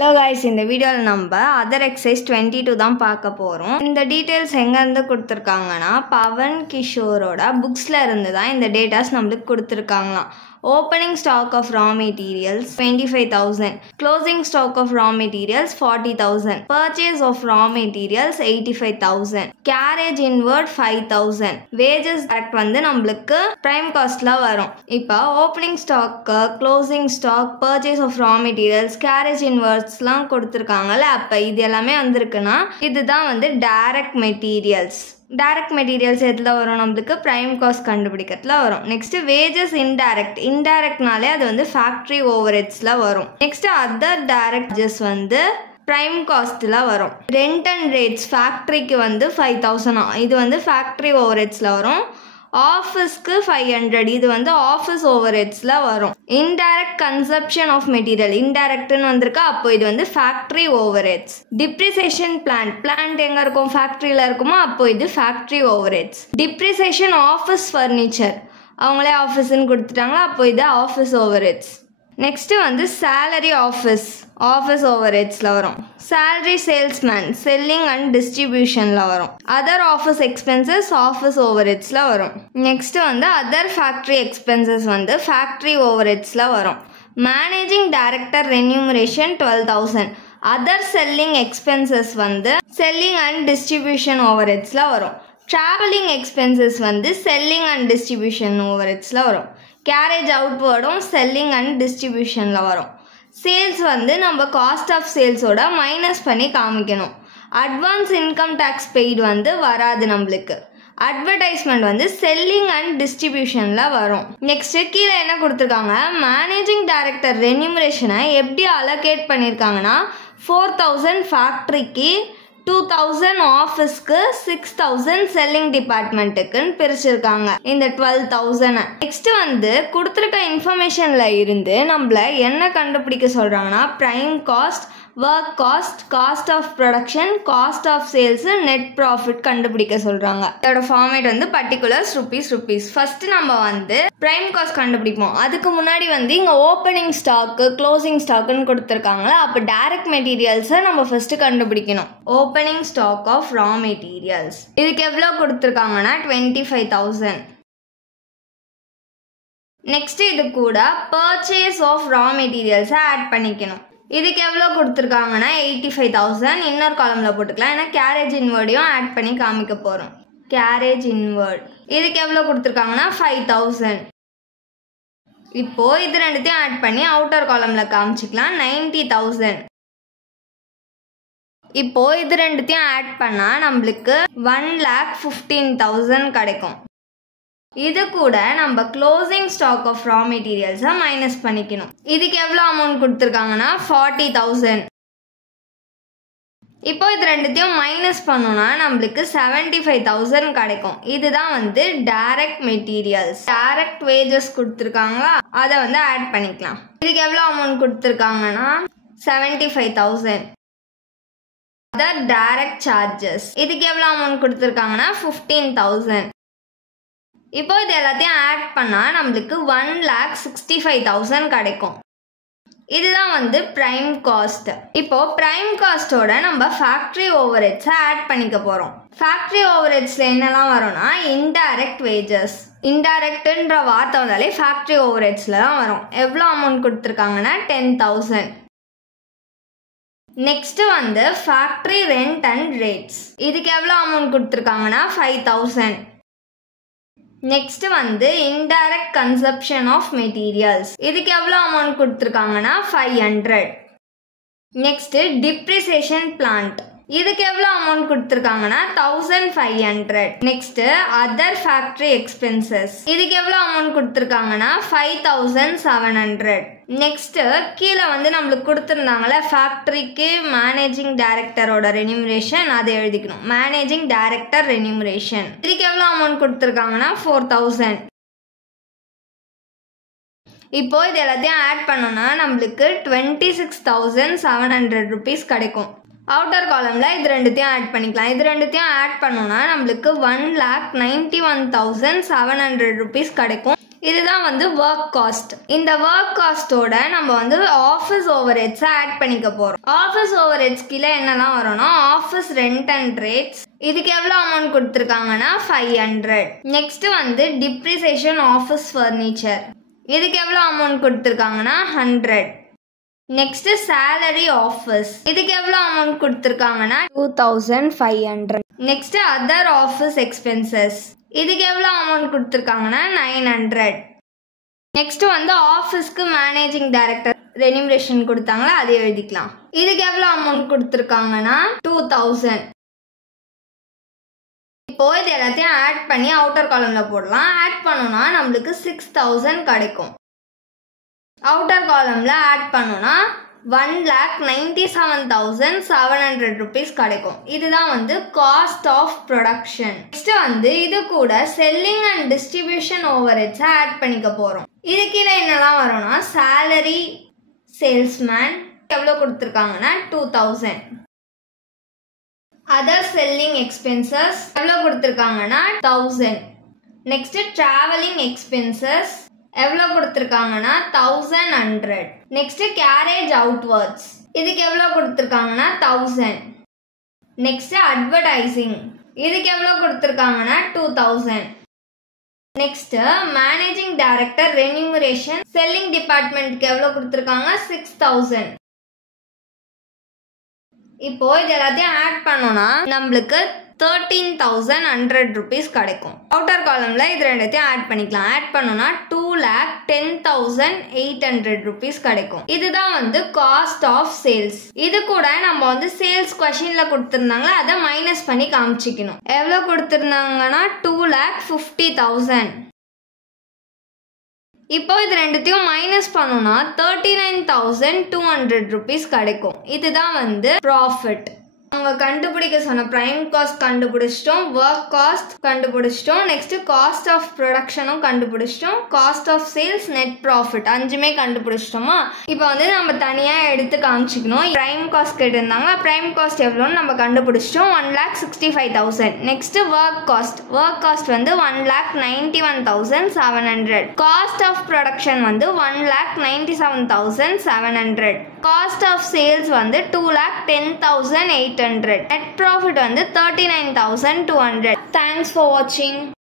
Hello guys, இந்த வீடியோவில் நம்ம அதர் எக்ஸசைஸ் 22 தான் பார்க்க போகிறோம். இந்த டீட்டெயில்ஸ் எங்கேருந்து கொடுத்துருக்காங்கன்னா பவன் கிஷோரோட புக்ஸில் இருந்து தான் இந்த டேட்டாஸ் நம்மளுக்கு கொடுத்துருக்காங்களாம். Opening stock of raw materials 25,000, closing stock of raw materials 40,000, purchase of raw materials 85,000, carriage inward 5,000, wages direct வந்து நம்மளுக்கு ப்ரைம் காஸ்ட்ல வரும். இப்போ opening stock, closing stock, purchase of raw materials, carriage இன்வர்ட்ஸ்லாம் கொடுத்துருக்காங்கல்ல, அப்போ இது எல்லாமே வந்திருக்குன்னா இதுதான் வந்து டைரக்ட் மெட்டீரியல்ஸ். டைரக்ட் மெட்டீரியல்ஸ் எதில் வரும்? நம்மளுக்கு ப்ரைம் காஸ்ட் கண்டுபிடிக்கிறதுல வரும். நெக்ஸ்ட் வேஜஸ் இன்டைரக்ட்னாலே அது வந்து ஃபேக்ட்ரி ஓவர்ஹெட்ஸில் வரும். நெக்ஸ்ட் அதர் டைரக்ட்ஸ் வந்து ப்ரைம் காஸ்ட்டில் வரும். ரெண்ட் அண்ட் ரேட்ஸ் ஃபேக்ட்ரிக்கு வந்து 5,000, இது வந்து ஃபேக்ட்ரி ஓவர்ஹெட்ஸில் வரும். ஆஃபீஸ்க்கு 500, இது வந்து ஆஃபீஸ் ஓவர்ஹெட்ஸில் வரும். இன்டைரக்ட் கன்சப்ஷன் ஆஃப் மெட்டீரியல் இன்டைரக்ட்னு வந்திருக்கா, அப்போ இது வந்து ஃபேக்ட்ரி ஓவர்ஹெட்ஸ். டிப்ரிசியேஷன் பிளான்ட் எங்கே இருக்கும்? ஃபேக்ட்ரியில் இருக்குமோ, அப்போ இது factory overheads. Depreciation office furniture, அவங்களே ஆஃபீஸ்ன்னு கொடுத்துட்டாங்களா, அப்போ இது ஆஃபீஸ் ஓவர்ஹெட்ஸ். நெக்ஸ்ட்டு வந்து சேலரி ஆஃபீஸ் ஓவர்ஹெட்ஸில் வரும். சேலரி சேல்ஸ்மேன் செல்லிங் அண்ட் டிஸ்ட்ரிபியூஷனில் வரும். அதர் ஆஃபீஸ் எக்ஸ்பென்சஸ் ஆஃபீஸ் ஓவர்ஹெட்ஸில் வரும். நெக்ஸ்ட்டு வந்து அதர் ஃபேக்ட்ரி எக்ஸ்பென்சஸ் வந்து ஃபேக்ட்ரி ஓவர்ஹெட்ஸில் வரும். Managing director remuneration 12,000. Other selling expenses வந்து செல்லிங் அண்ட் டிஸ்ட்ரிபியூஷன் ஓவர்ஹெட்ஸில் வரும். ட்ராவலிங் எக்ஸ்பென்சஸ் வந்து செல்லிங் அண்ட் டிஸ்ட்ரிபியூஷன் ஓவர்ஹெட்ஸில் வரும். கேரேஜ் அவுட்வர்டும் செல்லிங் அண்ட் டிஸ்ட்ரிபியூஷனில் வரும். சேல்ஸ் வந்து நம்ம காஸ்ட் ஆஃப் சேல்ஸோட மைனஸ் பண்ணி காமிக்கணும். அட்வான்ஸ் இன்கம் டேக்ஸ் பெய்டு வந்து வராது நம்மளுக்கு. அட்வர்டைஸ்மெண்ட் வந்து செல்லிங் அண்ட் டிஸ்ட்ரிபியூஷனில் வரும். நெக்ஸ்ட்டு கீழே என்ன கொடுத்துருக்காங்க? மேனேஜிங் டைரக்டர் ரென்யூமரேஷனை எப்படி அலோகேட் பண்ணியிருக்காங்கன்னா 4,000 ஃபேக்ட்ரிக்கு, 2,000 ஆஃபீஸ்க்கு, 6,000 செல்லிங் டிபார்ட்மெண்ட்டுக்குன்னு பிரிச்சிருக்காங்க இந்த 12,000. நெக்ஸ்ட் வந்து கொடுத்துருக்க இன்ஃபர்மேஷன்ல இருந்து நம்மள என்ன கண்டுபிடிக்க சொல்றாங்கன்னா prime cost, work cost, cost of production, cost of sales, net profit கண்டுபிடிக்க சொல்றாங்க. இதோட ஃபார்மேட் வந்து பர்டிகுலர்ஸ் ருபீஸ். ஃபர்ஸ்ட் நம்ம வந்து ப்ரைம் காஸ்ட் கண்டுபிடிப்போம். அதுக்கு முன்னாடி வந்து இங்க ஓப்பனிங் ஸ்டாக்கு, க்ளோசிங் ஸ்டாக்குன்னு கொடுத்துருக்காங்களா, அப்போ டைரக்ட் மெட்டீரியல்ஸை நம்ம ஃபர்ஸ்ட் கண்டுபிடிக்கணும். Opening stock of raw materials இதுக்கு எவ்வளோ கொடுத்துருக்காங்கன்னா 25,000. நெக்ஸ்ட் இது கூட பர்ச்சேஸ் ஆஃப் ரா மெட்டீரியல்ஸை ஆட் பண்ணிக்கணும். இதுக்கு எவ்வளோ கொடுத்துருக்காங்கன்னா 85,000. இன்னொரு காலமில் போட்டுக்கலாம், ஏன்னா கேரேஜ் இன்வர்டையும் ஆட் பண்ணி காமிக்க போகிறோம். கேரேஜ் இன்வர்ட் இதுக்கு எவ்வளோ கொடுத்துருக்காங்கன்னா 5,000. இப்போ இது ரெண்டுத்தையும் ஆட் பண்ணி அவுட்டர் காலமில் காமிச்சிக்கலாம் 90,000. இப்போ இது ரெண்டுத்தையும் ஆட் பண்ணால் நம்மளுக்கு 1,15,000 கிடைக்கும். இது கூட நம்ம க்ளோசிங் ஸ்டாக் ஆஃப் ரா மெட்டீரியல்ஸை மைனஸ் பண்ணிக்கணும். இதுக்கு எவ்வளோ அமௌண்ட் கொடுத்துருக்காங்கன்னா 40,000. இப்போ இது ரெண்டுத்தையும் மைனஸ் பண்ணோம்னா நம்மளுக்கு 75,000 கிடைக்கும். இதுதான் வந்து டைரக்ட் மெட்டீரியல்ஸ். டைரக்ட் வேஜஸ் கொடுத்துருக்காங்களா, அதை வந்து ஆட் பண்ணிக்கலாம். இதுக்கு எவ்வளோ அமௌண்ட் கொடுத்துருக்காங்கன்னா 75,000. அதர் டைரக்ட் சார்ஜஸ் இதுக்கு எவ்வளோ அமௌண்ட் கொடுத்துருக்காங்கன்னா 15,000. இப்போ இது எல்லாத்தையும் ஆட் பண்ணால் நம்மளுக்கு 1,65,000 கிடைக்கும். இதுதான் வந்து ப்ரைம் காஸ்ட். இப்போ ப்ரைம் காஸ்டோட நம்ம ஃபேக்ட்ரி ஓவர்ஹெட்ஸை ஆட் பண்ணிக்க போகிறோம். ஃபேக்ட்ரி ஓவர்ஹெட்ஸில் என்னெல்லாம் வரும்னா இன்டைரக்ட் வேஜஸ். இன்டைரக்ட்ன்ற வார்த்தை வந்தாலே ஃபேக்ட்ரி ஓவர்ஹெட்ஸில் தான் வரும். எவ்வளோ அமௌண்ட் கொடுத்துருக்காங்கன்னா 10,000. நெக்ஸ்ட் வந்து ஃபேக்ட்ரி ரெண்ட் அண்ட் ரேட்ஸ் இதுக்கு எவ்வளோ அமௌண்ட் கொடுத்துருக்காங்கன்னா 5,000. நெக்ஸ்ட் வந்து இன்டைரக்ட் கன்சப்ஷன் ஆஃப் மெட்டீரியல்ஸ் இதுக்கு எவ்வளோ அமௌண்ட் கொடுத்துருக்காங்கன்னா 500. நெக்ஸ்ட் டிப்ரிசியேஷன் பிளான்ட் இதுக்கு எவ்வளோ அமௌண்ட் கொடுத்துருக்காங்கன்னா 1,500. நெக்ஸ்ட் அதர் ஃபேக்ட்ரி எக்ஸ்பென்சஸ் இதுக்கு எவ்வளோ அமௌண்ட் கொடுத்துருக்காங்கன்னா 5,700. நெக்ஸ்ட் கீழே வந்து நம்மளுக்கு கொடுத்துருந்தாங்களே ஃபேக்ட்ரிக்கு மேனேஜிங் டைரக்டரோட ரென்யூமரேஷன், அதை எழுதிக்கணும். மேனேஜிங் டைரக்டர் ரென்யூமரேஷன் இதுக்கு எவ்வளோ அமௌண்ட் கொடுத்துருக்காங்கன்னா 4,000. இப்போ இது எல்லாத்தையும் ஆட் பண்ணோம்னா நம்மளுக்கு 26,700 rupees கிடைக்கும். அவுட்டர் காலமில் இது ரெண்டுத்தையும் ஆட் பண்ணிக்கலாம். இது ரெண்டுத்தையும் ஆட் பண்ணோம்னா நம்மளுக்கு 1,91,700 rupees கிடைக்கும். இதுதான் வந்து ஒர்க் காஸ்ட். இந்த ஒர்க் காஸ்டோட நம்ம வந்து ஆஃபீஸ் ஓவர் ஹெட்ஸ் ஆட் பண்ணிக்க போறோம். ஆஃபீஸ் ஓவர் ஹெட்ஸ் கீழே என்னெல்லாம் வரும்னா ஆஃபீஸ் ரெண்ட் அண்ட் ரேட்ஸ், இதுக்கு எவ்வளோ அமௌண்ட் கொடுத்துருக்காங்கன்னா 500. நெக்ஸ்ட் வந்து டிப்ரிசியேஷன் ஆஃபீஸ் ஃபர்னிச்சர், இதுக்கு எவ்வளோ அமௌண்ட் கொடுத்துருக்காங்கன்னா 100. நெக்ஸ்ட் சேலரி ஆஃபீஸ், இதுக்கு எவ்வளோ அமௌண்ட் கொடுத்துருக்காங்கன்னா 2500. நெக்ஸ்ட் அதர் ஆஃபீஸ் எக்ஸ்பென்சஸ், இதுக்கு எவ்வளோ அமௌண்ட் கொடுத்துருக்காங்கன்னா 900. நெக்ஸ்ட் வந்து ஆஃபீஸ்க்கு மேனேஜிங் டைரக்டர் ரெனிமரேஷன் கொடுத்தாங்களா, அது எழுதிக்கலாம். இதுக்கு எவ்வளோ அமௌண்ட் கொடுத்துருக்காங்கன்னா 2000. இப்போ இது எல்லாத்தையும் ஆட் பண்ணி அவுட்டர் காலம்ல போடலாம். ஆட் பண்ணோம்னா நம்மளுக்கு 6000 கிடைக்கும். அவுட்டர் காலம்ல ஆட் பண்ணோம்னா 1,97,700 rupees கிடைக்கும். இதுதான் வந்து காஸ்ட் ஆஃப் ப்ரொடக்ஷன். நெக்ஸ்ட் வந்து இது கூட selling and distribution overheads add பண்ணிக்க போறோம். இது கீழே என்னெல்லாம் வரும்னா சேலரி சேல்ஸ்மேன் எவ்வளோ கொடுத்துருக்காங்கன்னா 2000. அதர் செல்லிங் எக்ஸ்பென்சஸ் எவ்வளோ கொடுத்துருக்காங்கன்னா 1000. நெக்ஸ்ட் டிராவலிங் எக்ஸ்பென்சஸ் எவ்வளோ கொடுத்துருக்காங்கன்னா 1100. நெக்ஸ்ட் கேரேஜ் அவுட்வர்ட்ஸ், இதுக்கு எவ்வளோ கொடுத்துருக்காங்கன்னா 1000. நெக்ஸ்ட் அட்வர்டைசிங், இதுக்கு எவ்வளோ கொடுத்துருக்காங்கன்னா 2000. Next managing director remuneration selling டிபார்ட்மெண்ட்க்கு எவ்வளோ கொடுத்துருக்காங்க 6000. இப்போ இது எல்லாத்தையும் ஆட் பண்ணோம்னா நம்மளுக்கு 13,100 rupees கிடைக்கும். அவுட்டர் காலம்ல இது ரெண்டுத்தையும் ஆட் பண்ணிக்கலாம். ஆட் பண்ணோம்னா 2,10,800 rupees கிடைக்கும். இதுதான் வந்து காஸ்ட் ஆஃப் சேல்ஸ். இது கூட நம்ம வந்து சேல்ஸ் கொஸ்டின்ல கொடுத்திருந்தாங்க, அதை மைனஸ் பண்ணி காமிச்சிக்கணும். எவ்வளவு கொடுத்திருந்தாங்கன்னா 2,50,000. இப்போ இது ரெண்டுத்தையும் மைனஸ் பண்ணோம்னா 39,200 rupees கிடைக்கும். இதுதான் வந்து ப்ராஃபிட். அவங்க கண்டுபிடிக்க சொன்ன பிரைம் காஸ்ட் கண்டுபிடிச்சிட்டோம், ஒர்க் காஸ்ட் கண்டுபிடிச்சிட்டோம், நெக்ஸ்ட் காஸ்ட் ஆஃப் ப்ரொடக்ஷனும் கண்டுபிடிச்சிட்டோம், cost of sales, net profit 5மே கண்டுபிடிச்சிட்டோமா. இப்போ வந்து நம்ம தனியாக எடுத்து காமிச்சிக்கணும். பிரைம் காஸ்ட் கேட்டிருந்தாங்க, பிரைம் காஸ்ட் எவ்வளோன்னு நம்ம கண்டுபிடிச்சிட்டோம் 1,65,000. நெக்ஸ்ட் ஒர்க் காஸ்ட் வந்து 1,91,700. காஸ்ட் ஆஃப் ப்ரொடக்ஷன் வந்து 1,97,700. காஸ்ட் ஆஃப் சேல்ஸ் வந்து 2,10,800. Net profit வந்து 39,200. Thanks for watching.